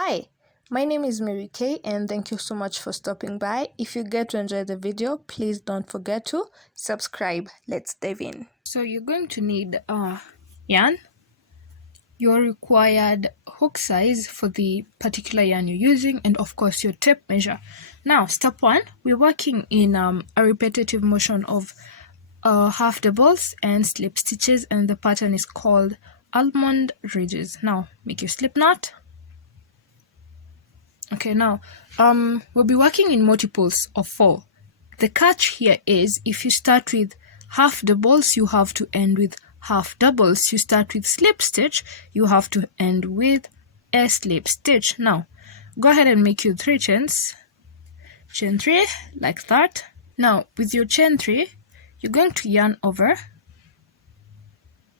Hi, my name is Mary Kay and thank you so much for stopping by. If you get to enjoy the video, please don't forget to subscribe. Let's dive in. So you're going to need yarn, your required hook size for the particular yarn you're using, and of course your tape measure. Now step one, we're working in a repetitive motion of half doubles and slip stitches, and the pattern is called almond ridges. Now make your slip knot. Okay, now we'll be working in multiples of 4. The catch here is if you start with half doubles, you have to end with half doubles. You start with slip stitch, you have to end with a slip stitch. Now go ahead and make your 3 chains. Chain 3 like that. Now with your chain 3, you're going to yarn over,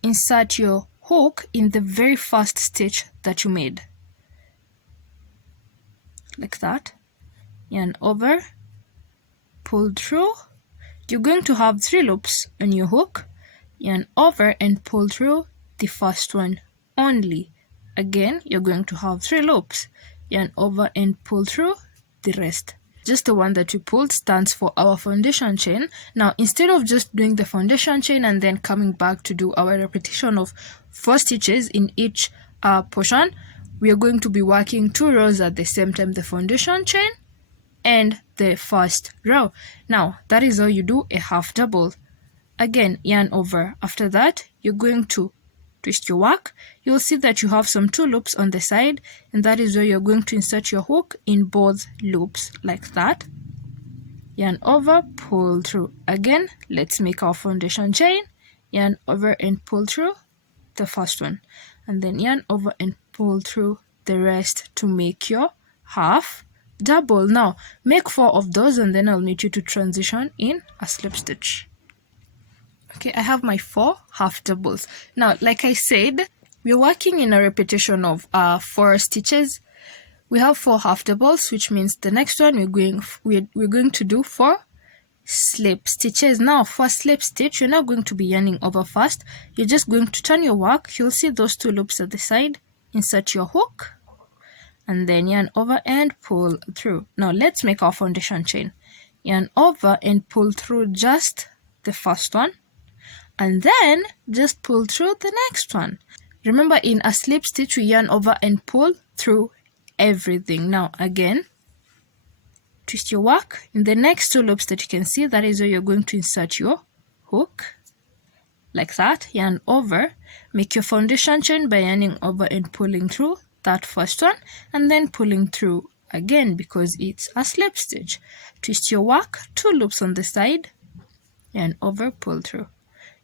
insert your hook in the very first stitch that you made. Like that, yarn over, pull through. You're going to have 3 loops on your hook, yarn over and pull through the first one only. Again, you're going to have 3 loops, yarn over and pull through the rest. Just the one that you pulled stands for our foundation chain. Now instead of just doing the foundation chain and then coming back to do our repetition of 4 stitches in each portion, we are going to be working 2 rows at the same time, the foundation chain and the first row. Now that is how you do a half double. Again, yarn over. After that, you're going to twist your work. You'll see that you have some 2 loops on the side, and that is where you're going to insert your hook in both loops like that. Yarn over, pull through. Again, let's make our foundation chain. Yarn over and pull through the first one, and then yarn over and pull through the rest to make your half double. Now make 4 of those, and then I'll need you to transition in a slip stitch. Okay, I have my 4 half doubles. Now like I said, we're working in a repetition of 4 stitches. We have 4 half doubles, which means the next one we're going to do 4 slip stitches. Now for slip stitch, you're not going to be yarning over first. You're just going to turn your work. You'll see those 2 loops at the side. Insert your hook and then yarn over and pull through. Now let's make our foundation chain. Yarn over and pull through just the first one, and then just pull through the next one. Remember, in a slip stitch we yarn over and pull through everything. Now again, twist your work. In the next 2 loops that you can see, that is where you're going to insert your hook like that. Yarn over, make your foundation chain by yarning over and pulling through that first one, and then pulling through again because it's a slip stitch. Twist your work, 2 loops on the side, yarn over, pull through,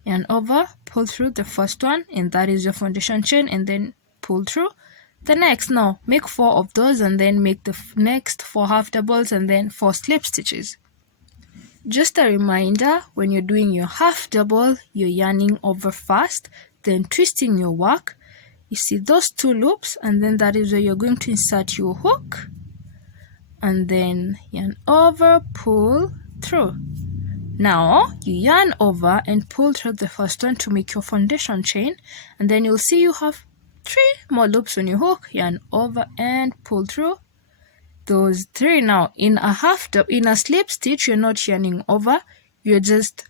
yarn over, pull through the first one, and that is your foundation chain, and then pull through the next. Now make 4 of those, and then make the next 4 half doubles and then 4 slip stitches. Just a reminder, when you're doing your half double, you're yarning over first, then twisting your work. You see those 2 loops, and then that is where you're going to insert your hook, and then yarn over, pull through. Now you yarn over and pull through the first one to make your foundation chain, and then you'll see you have 3 more loops on your hook. Yarn over and pull through those 3. Now in a slip stitch, you're not yarning over, you're just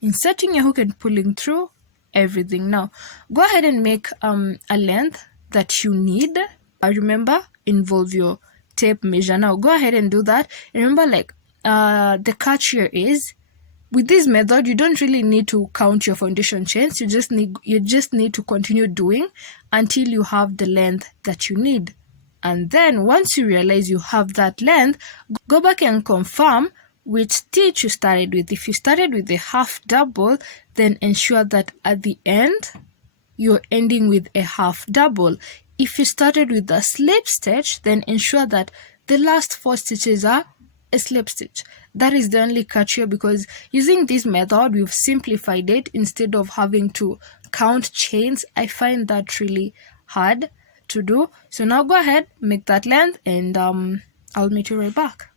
inserting your hook and pulling through everything. Now go ahead and make a length that you need. Remember, involve your tape measure. Now go ahead and do that. Remember, like the catch here is, with this method you don't really need to count your foundation chains. You just need to continue doing until you have the length that you need. And then once you realize you have that length, go back and confirm which stitch you started with. If you started with a half double, then ensure that at the end you're ending with a half double. If you started with a slip stitch, then ensure that the last 4 stitches are a slip stitch. That is the only catch here, because using this method we've simplified it. Instead of having to count chains, I find that really hard to do. So now go ahead, make that length, and I'll meet you right back.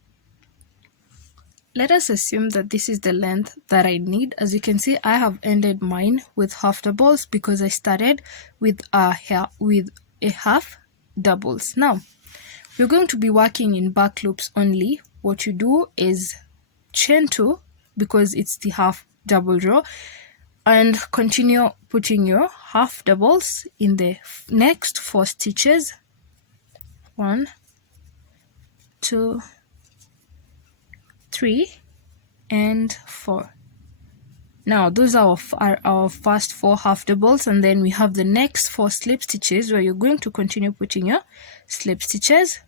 Let us assume that this is the length that I need. As you can see, I have ended mine with half doubles because I started with a half doubles. Now we're going to be working in back loops only. What you do is chain 2 because it's the half double row, and continue putting your half doubles in the next 4 stitches. 1, 2, 3, and 4. Now those are our first 4 half doubles, and then we have the next 4 slip stitches where you're going to continue putting your slip stitches,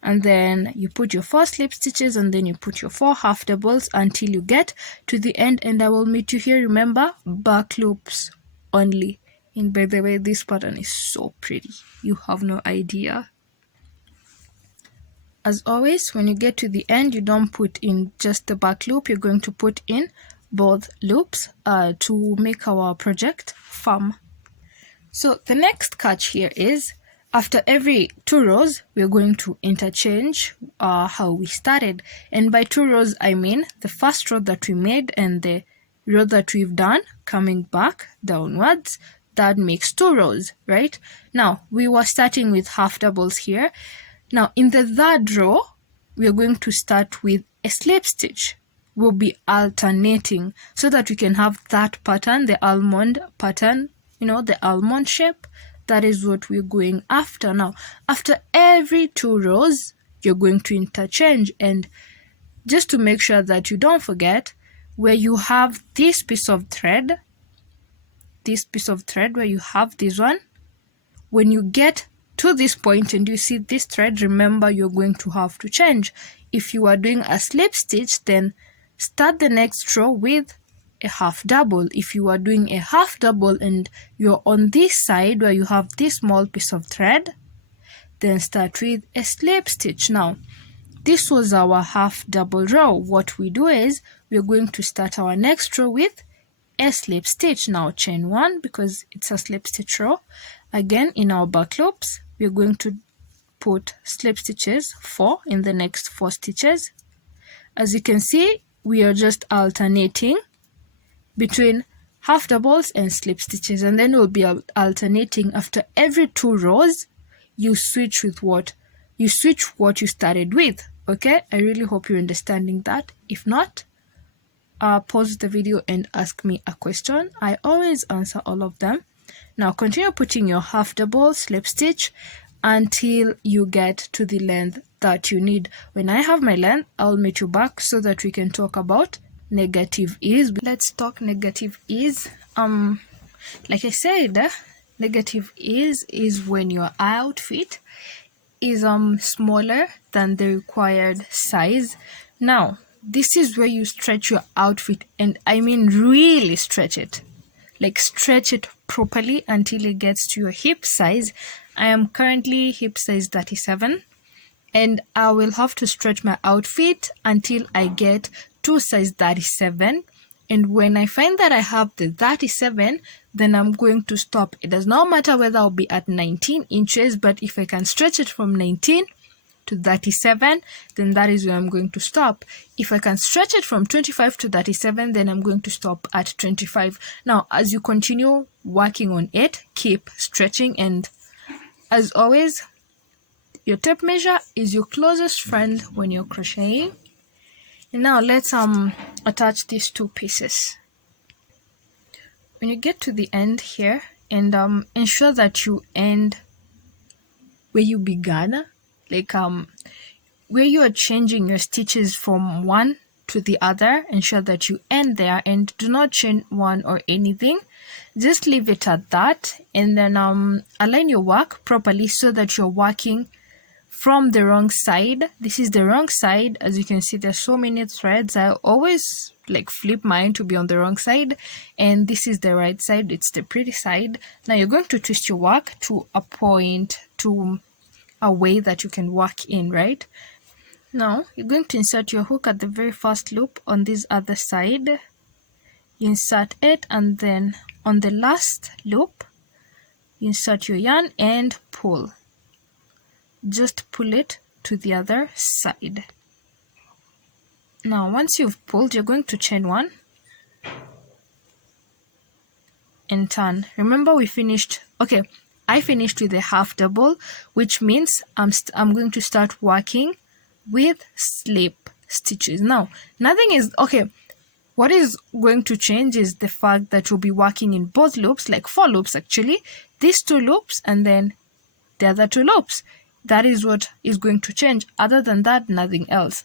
and then you put your 4 slip stitches, and then you put your 4 half doubles until you get to the end, and I will meet you here. Remember, back loops only. And by the way, this pattern is so pretty, you have no idea. As always, when you get to the end, you don't put in just the back loop, you're going to put in both loops to make our project firm. So the next catch here is, after every 2 rows, we're going to interchange how we started. And by 2 rows, I mean the first row that we made and the row that we've done coming back downwards. That makes 2 rows, right? Now, we were starting with half doubles here. Now, in the 3rd row, we're going to start with a slip stitch. We'll be alternating so that we can have that pattern, the almond pattern, you know, the almond shape. That is what we're going after. Now, after every 2 rows, you're going to interchange. And just to make sure that you don't forget, where you have this piece of thread where you have this one, when you get to this point and you see this thread, remember you're going to have to change. If you are doing a slip stitch, then start the next row with a half double. If you are doing a half double and you're on this side where you have this small piece of thread, then start with a slip stitch. Now, this was our half double row. What we do is we're going to start our next row with a slip stitch. Now chain 1 because it's a slip stitch row. Again, in our back loops, we're going to put slip stitches 4 in the next 4 stitches. As you can see, we are just alternating between half doubles and slip stitches, and then we'll be alternating after every 2 rows. You switch what you started with. Okay, I really hope you're understanding that. If not, pause the video and ask me a question. I always answer all of them. Now continue putting your half double slip stitch until you get to the length that you need. When I have my length, I'll meet you back so that we can talk about negative ease. Let's talk negative ease. Like I said, negative ease is when your outfit is smaller than the required size. Now, this is where you stretch your outfit, and I mean really stretch it. Like stretch it properly until it gets to your hip size. I am currently hip size 37, and I will have to stretch my outfit until I get to size 37. And when I find that I have the 37, then I'm going to stop. It does not matter whether I'll be at 19 inches, but if I can stretch it from 19 to 37, then that is where I'm going to stop. If I can stretch it from 25 to 37, then I'm going to stop at 25. Now, as you continue working on it, keep stretching, and as always, your tape measure is your closest friend when you're crocheting. And now let's attach these 2 pieces. When you get to the end here, and ensure that you end where you began, like where you are changing your stitches from one to the other, ensure that you end there and do not chain 1 or anything. Just leave it at that, and then align your work properly so that you're working from the wrong side. This is the wrong side. As you can see, there's so many threads. I always like flip mine to be on the wrong side, and this is the right side. It's the pretty side. Now you're going to twist your work to a point, to a way that you can work in, right? Now you're going to insert your hook at the very first loop on this other side. You insert it, and then on the last loop you insert your yarn and pull. Just pull it to the other side. Now once you've pulled, you're going to chain 1 and turn. Remember, we finished, okay, I finished with a half double, which means I'm going to start working with slip stitches. Now, nothing is okay. What is going to change is the fact that you'll be working in both loops, like 4 loops actually, these 2 loops and then the other 2 loops. That is what is going to change. Other than that, nothing else.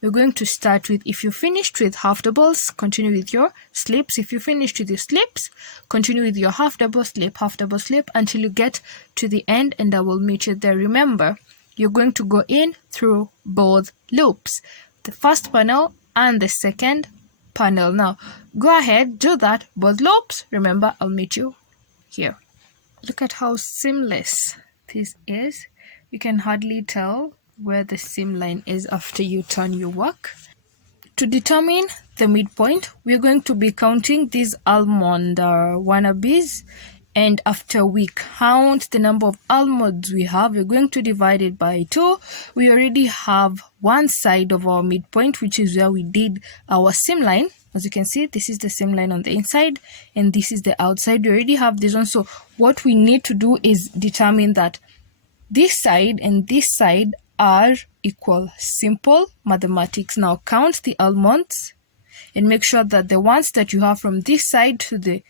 We're going to start with, if you finished with half doubles, continue with your slips. If you finished with your slips, continue with your half double slip until you get to the end, and I will meet you there. Remember, you're going to go in through both loops, the first panel and the second panel. Now go ahead, do that, both loops. Remember, I'll meet you here. Look at how seamless this is. You can hardly tell where the seam line is after you turn your work. To determine the midpoint, we're going to be counting these almond wannabes, and after we count the number of almonds we have, we're going to divide it by 2. We already have one side of our midpoint, which is where we did our seam line. As you can see, this is the seam line on the inside and this is the outside. We already have this one. So what we need to do is determine that this side and this side are equal. Simple mathematics. Now count the almonds and make sure that the ones that you have from this side to the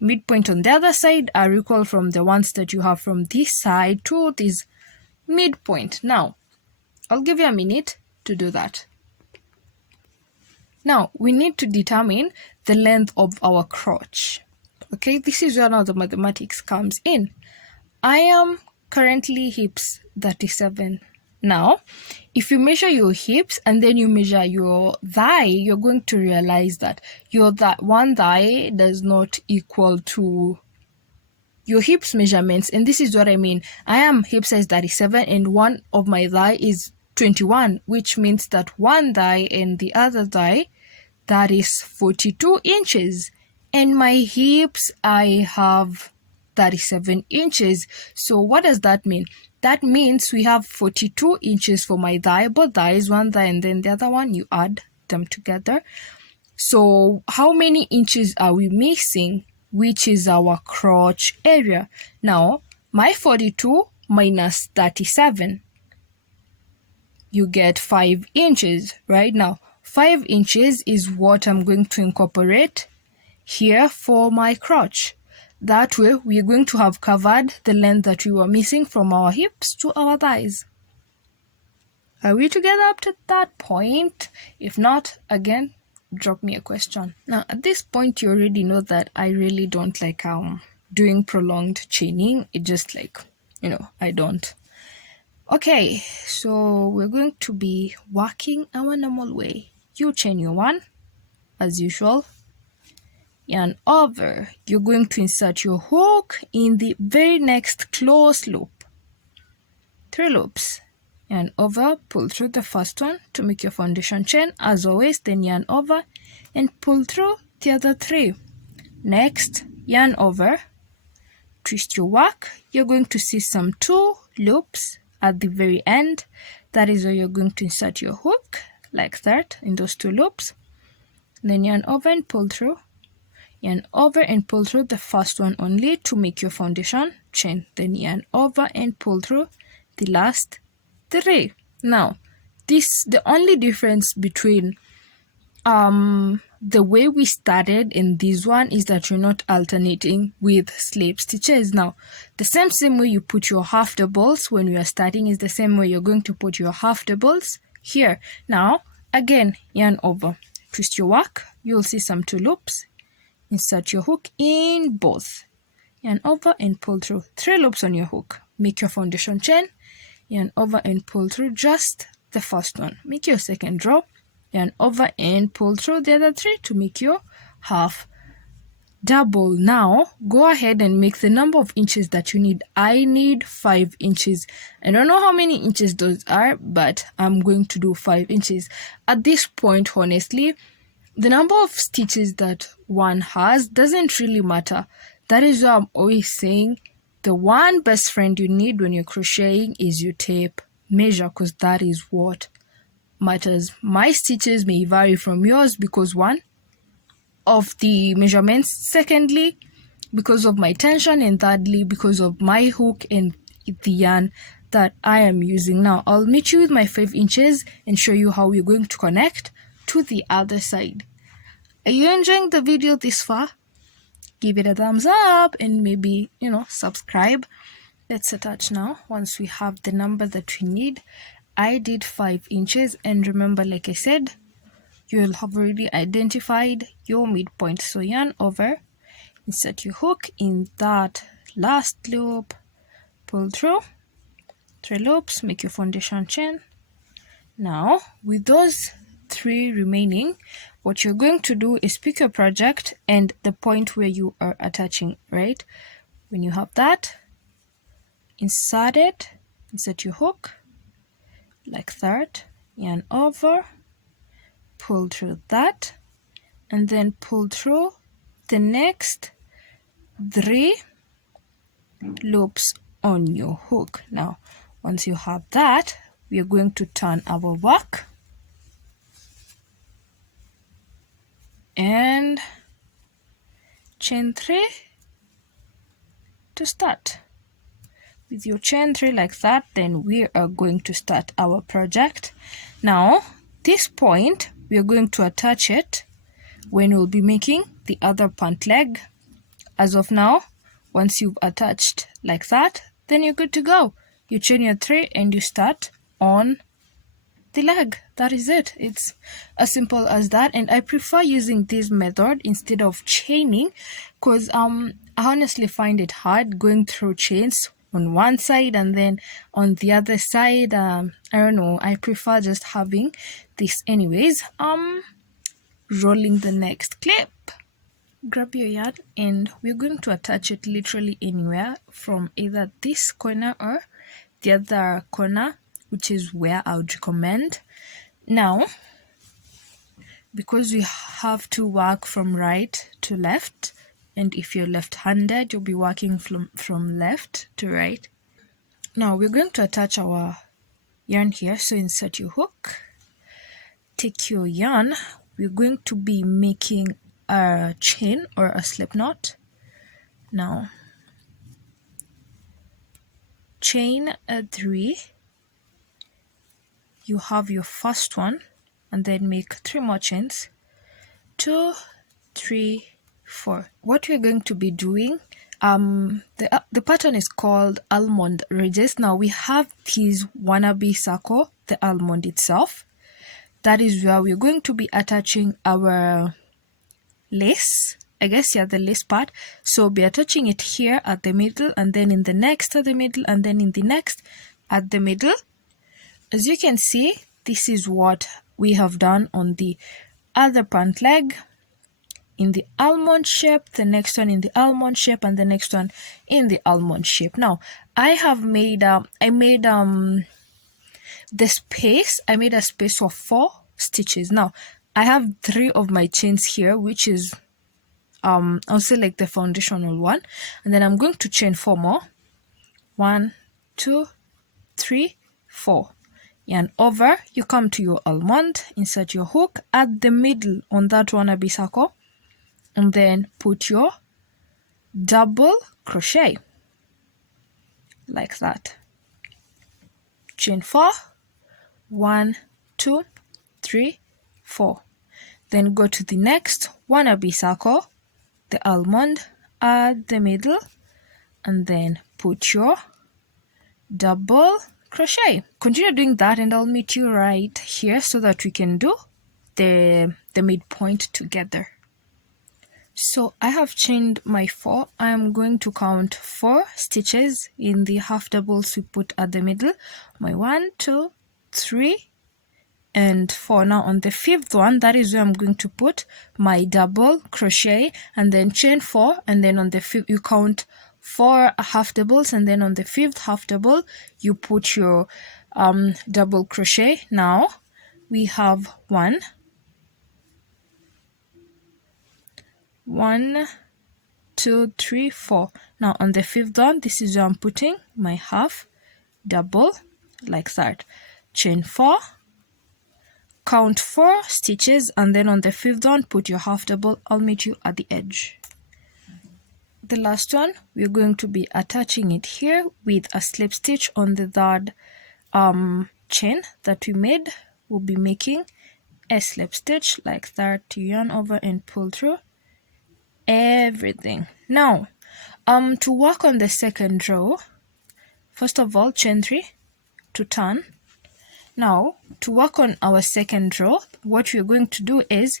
midpoint on the other side are equal from the ones that you have from this side to this midpoint. Now, I'll give you a minute to do that. Now, we need to determine the length of our crotch. Okay, this is where now the mathematics comes in. I am currently hips 37. Now, if you measure your hips and then you measure your thigh, you're going to realize that your one thigh does not equal to your hips measurements. And this is what I mean. I am hip size 37 and one of my thigh is 21, which means that one thigh and the other thigh, that is 42 inches. And my hips, I have 37 inches. So what does that mean? That means we have 42 inches for my thigh, both thighs, one thigh and then the other one, you add them together. So how many inches are we missing, which is our crotch area? Now, my 42 minus 37, you get 5 inches, right? Now, 5 inches is what I'm going to incorporate here for my crotch. That way, we are going to have covered the length that we were missing from our hips to our thighs. Are we together up to that point? If not, again, drop me a question. Now, at this point, you already know that I really don't like doing prolonged chaining. It just like, I don't. Okay, so we're going to be working our normal way. You chain your 1, as usual. Yarn over, you're going to insert your hook in the very next close loop. 3 loops. Yarn over, pull through the first one to make your foundation chain. As always, then yarn over and pull through the other 3. Next, yarn over, twist your work. You're going to see some 2 loops at the very end. That is where you're going to insert your hook, like that, in those 2 loops. Then yarn over and pull through. Yarn over and pull through the first one only to make your foundation chain. Then yarn over and pull through the last 3. Now, the only difference between the way we started in this one is that you're not alternating with slip stitches. Now, the same way you put your half doubles when you are starting is the same way you're going to put your half doubles here. Now, again, yarn over, twist your work. You'll see some 2 loops. Insert your hook in both. Yarn over and pull through 3 loops on your hook. Make your foundation chain. Yarn over and pull through just the first one. Make your second row. Yarn over and pull through the other 3 to make your half double. Now, go ahead and make the number of inches that you need. I need 5 inches. I don't know how many inches those are, but I'm going to do 5 inches. At this point, honestly, the number of stitches that one has doesn't really matter. That is why I'm always saying the one best friend you need when you're crocheting is your tape measure, because that is what matters. My stitches may vary from yours because one of the measurements. Secondly, because of my tension, and thirdly because of my hook and the yarn that I am using. Now I'll meet you with my 5 inches and show you how we're going to connect to the other side. Are you enjoying the video this far? Give it a thumbs up and maybe, subscribe. Let's attach now. Once we have the number that we need, I did 5 inches, and remember, like I said, you'll have already identified your midpoint. So yarn over, insert your hook in that last loop, pull through 3 loops, make your foundation chain. Now with those 3 remaining, what you're going to do is pick your project and the point where you are attaching, right? When you have that, insert it, insert your hook like that, yarn over, pull through that, and then pull through the next 3 loops on your hook. Now once you have that, we are going to turn our work and chain 3 to start. With your chain 3 like that, then we are going to start our project. Now this point we are going to attach it when we'll be making the other pant leg. As of now, once you've attached like that, then you're good to go. You chain your 3 and you start on the leg. That is it. It's as simple as that, and I prefer using this method instead of chaining because I honestly find it hard going through chains on one side and then on the other side. I don't know, I prefer just having this. Anyways, rolling the next clip. Grab your yarn and we're going to attach it literally anywhere from either this corner or the other corner, which is where I would recommend. Now, because we have to work from right to left, and if you're left-handed, you'll be working from left to right. Now we're going to attach our yarn here, so insert your hook, take your yarn. We're going to be making a chain or a slip knot. Now chain 3, you have your first one, and then make 3 more chains, 2, 3, 4. What we're going to be doing, the pattern is called almond ridges. Now we have this wannabe circle, the almond itself. That is where we're going to be attaching our lace, I guess, yeah, the lace part. So be attaching it here at the middle, and then in the next at the middle, and then in the next at the middle. As you can see, this is what we have done on the other pant leg, in the almond shape, the next one in the almond shape, and the next one in the almond shape. Now I have made the space, I made a space of 4 stitches. Now I have 3 of my chains here, which is I'll say like the foundational one, and then I'm going to chain 4 more. 1, 2, 3, 4. Yarn over, you come to your almond, insert your hook at the middle on that wannabe circle, and then put your double crochet like that. Chain 4, 1, 2, 3, 4. Then go to the next wannabe circle, the almond at the middle, and then put your double crochet. Continue doing that, and I'll meet you right here so that we can do the midpoint together. So I have chained my 4. I am going to count 4 stitches in the half doubles we put at the middle. My 1, 2, 3, and 4. Now on the 5th one, that is where I'm going to put my double crochet, and then chain 4, and then on the 5th you count 4 half doubles, and then on the 5th half double you put your double crochet. Now we have 1, 2, 3, 4. Now on the 5th one, this is where I'm putting my half double like that. Chain 4, count 4 stitches, and then on the 5th one put your half double. I'll meet you at the edge. the last one, we're going to be attaching it here with a slip stitch on the third chain that we made. We'll be making a slip stitch like that to yarn over and pull through everything. Now, to work on the second row, first of all, chain 3 to turn. Now, to work on our second row, what we're going to do is,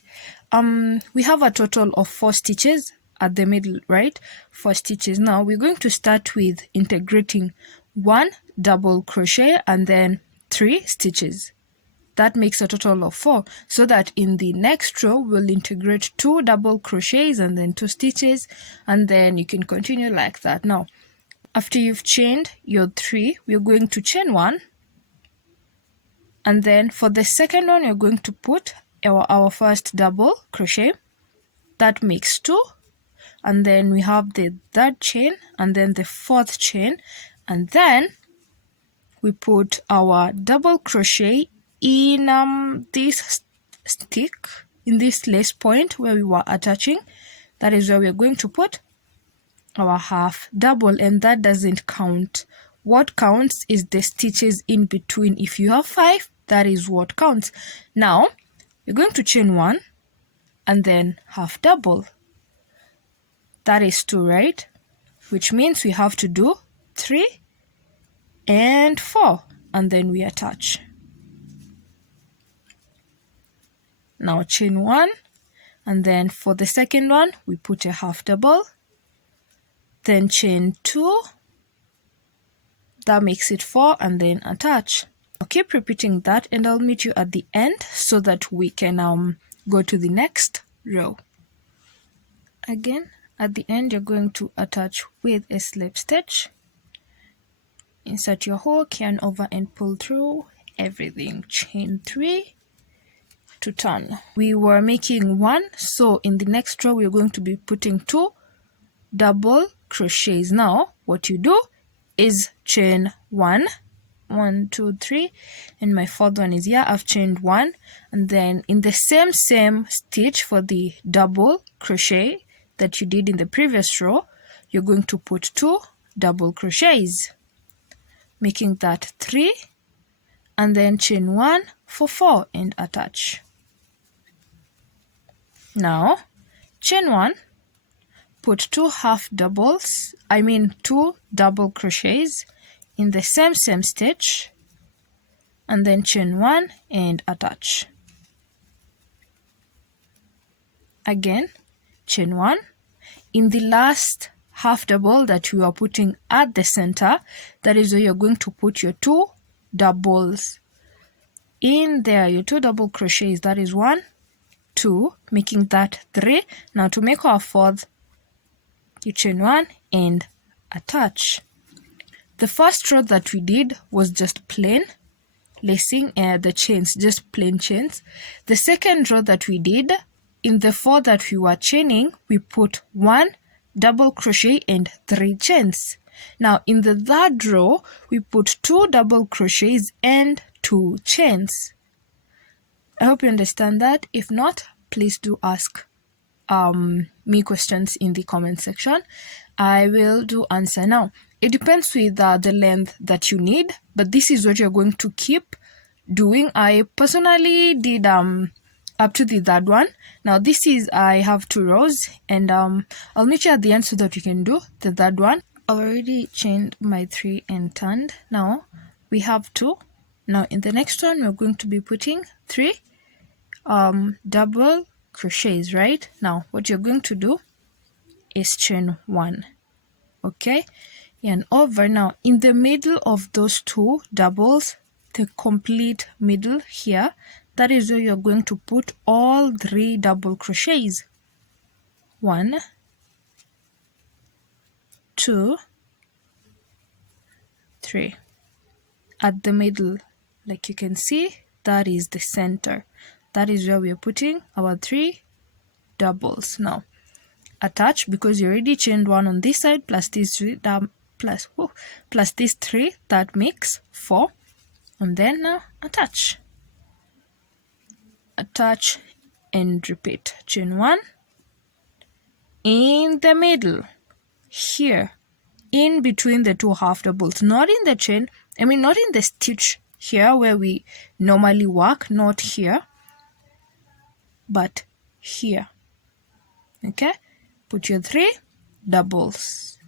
we have a total of 4 stitches at the middle, right? 4 stitches. Now, we're going to start with integrating 1 double crochet and then 3 stitches. That makes a total of 4, so that in the next row, we'll integrate 2 double crochets and then 2 stitches, and then you can continue like that. Now, after you've chained your 3, we're going to chain 1, and then for the second one, you're going to put our first double crochet. That makes 2, and then we have the third chain, and then the fourth chain, and then we put our double crochet in this stick, in this lace point where we were attaching. That is where we're going to put our half double, and that doesn't count. What counts is the stitches in between. If you have 5, that is what counts. Now, you're going to chain 1 and then half double. That is 2, right? Which means we have to do 3 and 4, and then we attach. Now chain 1, and then for the second one, we put a half double, then chain 2, that makes it 4, and then attach. I'll keep repeating that, and I'll meet you at the end so that we can go to the next row. Again, at the end, you're going to attach with a slip stitch. Insert your hook, yarn over and pull through everything. Chain 3 to turn. We were making 1, so in the next row, we're going to be putting 2 double crochets. Now, what you do is chain 1, 1, 2, 3, and my fourth one is here. I've chained 1, and then in the same stitch for the double crochet that you did in the previous row, you're going to put 2 double crochets, making that 3, and then chain 1 for 4 and attach. Now, chain 1, put 2 2 double crochets in the same stitch, and then chain 1 and attach. Again, chain 1. In the last half double that you are putting at the center, that is where you're going to put your 2 doubles in there, your 2 double crochets. That is 1, 2, making that 3. Now to make our fourth, you chain 1 and attach. The first row that we did was just plain lacing the chains, just plain chains. The second row that we did, in the 4 that we were chaining, we put 1 double crochet and 3 chains. Now in the third row, we put 2 double crochets and 2 chains. I hope you understand that. If not, please do ask me questions in the comment section. I will do answer. Now, it depends with the length that you need, but this is what you're going to keep doing. I personally did up to the third one. Now this is, I have 2 rows, and I'll meet you at the end so that you can do the third one. I've already chained my 3 and turned. Now we have 2. Now in the next one, we're going to be putting 3 double crochets, right? Now what you're going to do is chain 1, okay, and over. Now in the middle of those 2 doubles, the complete middle here, that is where you're going to put all 3 double crochets. 1, 2, 3. At the middle, like you can see, that is the center. That is where we are putting our 3 doubles. Now attach, because you already chained 1 on this side plus these 3 plus these 3, that makes 4, and then attach and repeat. Chain 1 in the middle, here, in between the two half doubles, not in the chain, not in the stitch here where we normally work, not here, but here. Okay, put your 3 doubles,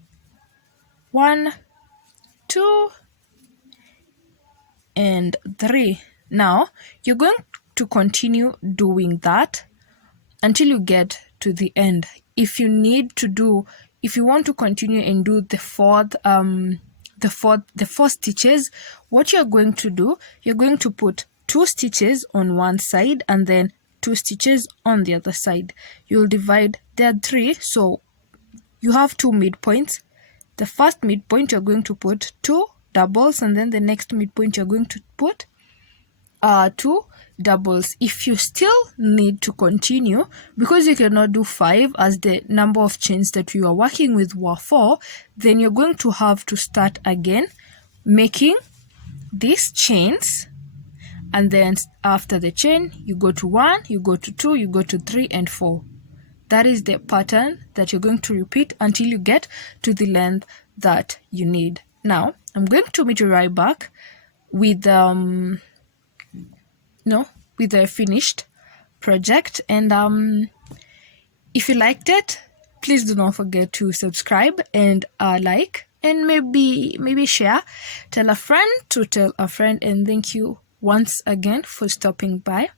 1, 2, and 3. Now you're going to continue doing that until you get to the end. If you want to continue and do the four stitches, what you're going to do, you're going to put 2 stitches on one side and then 2 stitches on the other side. You'll divide, there are 3, so you have 2 midpoints. The first midpoint you're going to put 2 doubles, and then the next midpoint you're going to put 2 doubles. If you still need to continue, because you cannot do 5 as the number of chains that you are working with were 4, then you're going to have to start again making these chains, and then after the chain you go to 1, you go to 2, you go to 3 and 4. That is the pattern that you're going to repeat until you get to the length that you need. Now I'm going to meet you right back with with a finished project, and if you liked it, please do not forget to subscribe and like, and maybe share, tell a friend to tell a friend, and thank you once again for stopping by.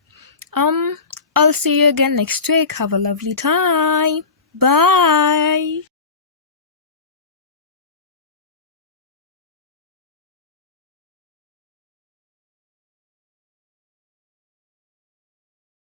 I'll see you again next week. Have a lovely time. Bye.